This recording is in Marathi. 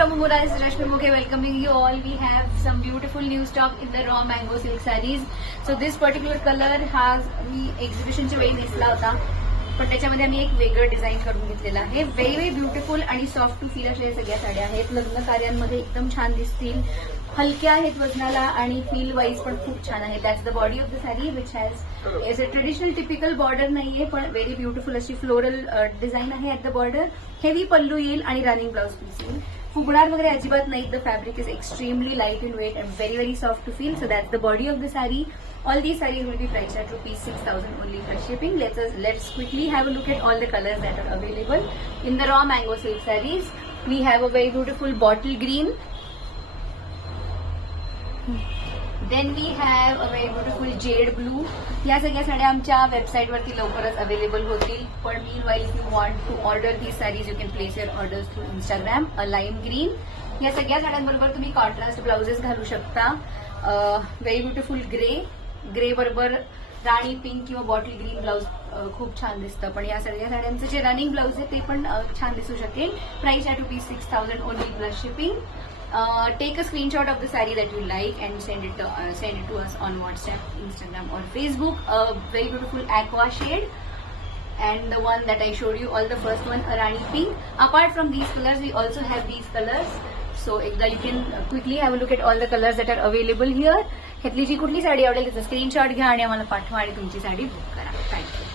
from Umura, this is Rashmi Mukhe welcoming you all. We have some beautiful new stock in the raw mango silk sarees. So this particular color has मी एक्झिबिशनच्या वेळी नेसला होता, पण त्याच्यामध्ये आम्ही एक वेगळं डिझाईन करून घेतलेलं आहे. व्हेरी व्हेरी ब्युटिफुल आणि सॉफ्ट टू फील अशा सगळ्या साड्या आहेत. लग्न कार्यांमध्ये एकदम छान दिसतील. हलक्या आहेत वजनाला आणि फील वाईज पण खूप छान आहे. That's the body of the sari which has as a traditional typical border नाहीये, पण व्हेरी ब्युटिफुल अशी फ्लोरल डिझाईन आहे ऍट द बॉर्डर. हेवी पल्लू येईल आणि रनिंग ब्लाउज पीस येईल. फुगणार वगैरे अजिबात नाही. The fabric is extremely light in weight and very very soft to feel. So that's the body of the sari. All these sarees will be priced at ₹6,000 only for shipping. Let's quickly have a look at all the colors that are available in the raw mango silk sarees. We have a very beautiful bottle green. Then we have a very beautiful jade blue. या सगळ्या साड्या आमच्या वेबसाईट वरती लवकरच अवेलेबल होतील. पण meanwhile if you want to order these sarees you can place your orders through Instagram. A lime green. या सगळ्या साड्यांबरोबर तुम्ही कॉन्ट्रास्ट ब्लाउजेस घालू शकता. व्हेरी ब्युटिफुल ग्रे बरोबर राणी पिंक किंवा बॉटल ग्रीन ब्लाउज खूप छान दिसतं. पण या सगळ्या साड्यांचं जे रनिंग ब्लाउज आहे ते पण छान दिसू शकेल. Price at ₹6,000 only plus shipping. Take a screenshot of the saree that you like and send it to us on WhatsApp, Instagram or Facebook. A very beautiful aqua shade and the one that I showed you, all the first one, a rani pink. Apart from these colors we also have these colors. So एकदा you can quickly have a look at all the colors that are available here. ह्यातली जी कुठली साडी आवडेल त्याचा स्क्रीनशॉट घ्या आणि आम्हाला पाठवा आणि तुमची साडी बुक करा. थँक्यू.